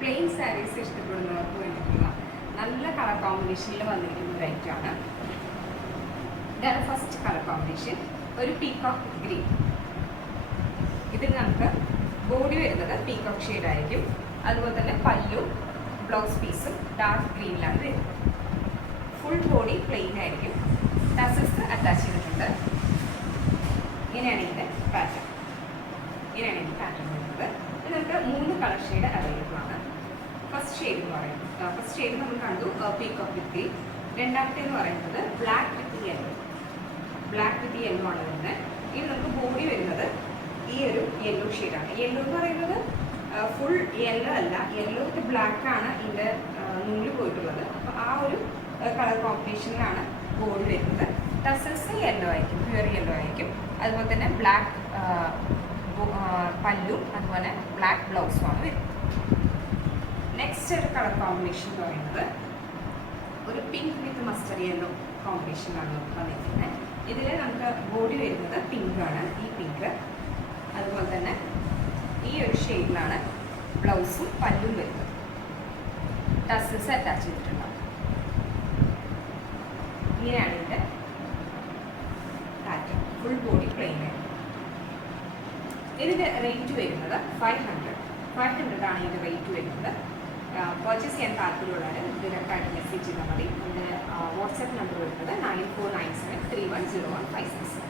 Plain saris ഇഷ്ടപ്പെടുന്നവർക്ക് വേണ്ടിയിട്ടുള്ള നല്ല കളർ കോമ്പിനേഷനിൽ വന്നിരിക്കുന്ന ഒരു ഐറ്റമാണ്. ഇതാണ് ഫസ്റ്റ് കളർ കോമ്പിനേഷൻ, ഒരു പീകോക്ക് ഗ്രീൻ. ഇതിൽ നമുക്ക് ബോഡി വരുന്നത് പീകോക്ക് ഷെയ്ഡ് ആയിരിക്കും. അതുപോലെ തന്നെ പല്ലു ബ്ലൗസ് പീസും ഡാർക്ക് ഗ്രീനിലാണ് വരുന്നത്. ഫുൾ ബോഡി പ്ലെയിൻ ആയിരിക്കും. ടസൽസ് അറ്റാച്ച് ചെയ്തിട്ടുണ്ട്. ഇങ്ങനെയാണ് ഇതിൻ്റെ പാറ്റേൺ. ഇങ്ങനെയാണ് ഇതിൻ്റെ പാറ്റേൺ വരുന്നത്. ഇത് നമുക്ക് 3 കളർ ഷെയ്ഡ് അവൈലബിൾ ആണ്. ഫസ്റ്റ് ഷെയ്ഡ് എന്ന് പറയുന്നത് നമ്മൾ കണ്ടു പീകോക്ക് വിത്ത് ഗ്രീൻ. രണ്ടാമത്തെ എന്ന് പറയുന്നത് black with yellow. Black with yellow ആണ് വരുന്നത്. ഇനി നമുക്ക് ബോഡി വരുന്നത് ഈ ഒരു യെല്ലോ ഷെയ്ഡാണ്. യെല്ലോ എന്ന് പറയുന്നത് ഫുൾ യെല്ലോ അല്ല, യെല്ലോ വിത്ത് ബ്ലാക്ക് ആണ് ഇതിൻ്റെ നൂല് പോയിട്ടുള്ളത്. അപ്പോൾ ആ ഒരു കളർ കോമ്പിനേഷനിലാണ് ബോഡി വരുന്നത്. ടസൽസ് യെല്ലോ ആയിരിക്കും, പ്യുവർ യെല്ലോ ആയിരിക്കും. അതുപോലെ തന്നെ ബ്ലാക്ക് പല്ലും അതുപോലെ ബ്ലാക്ക് ബ്ലൗസുമാണ് വരുന്നത്. നെക്സ്റ്റ് ഒരു കളർ കോമ്പിനേഷൻ എന്ന് പറയുന്നത് ഒരു പിങ്ക് വിത്ത് മസ്റ്റർഡ് യെല്ലോ കോമ്പിനേഷനാണ് നമുക്ക് വന്നിരിക്കുന്നത്. ഇതിൽ നമുക്ക് ബോഡി വരുന്നത് പിങ്ക് ആണ്, ഈ പിങ്ക്. അതുപോലെ തന്നെ ഈ ഒരു ഷെയ്ഡിലാണ് ബ്ലൗസും പല്ലും വരുന്നത്. ടസൽസ് അറ്റാച്ച് ചെയ്തിട്ടുണ്ടാവും. ഇങ്ങനെയാണ് ഇതിൻ്റെ പാറ്റേൺ. ഫുൾ ബോഡി പ്ലെയിൻ ആയിരുന്നു. ഇതിൻ്റെ റേറ്റ് വരുന്നത് 500 ആണ് ഇതിൻ്റെ റേറ്റ് വരുന്നത്. പർച്ചേസ് ചെയ്യാൻ താല്പര്യമുള്ളവർ ഡയറക്റ്റായിട്ട് മെസ്സേജ് ചെയ്താൽ മതി. ഇതിൻ്റെ വാട്സാപ്പ് നമ്പർ വരുന്നത് 9497310156.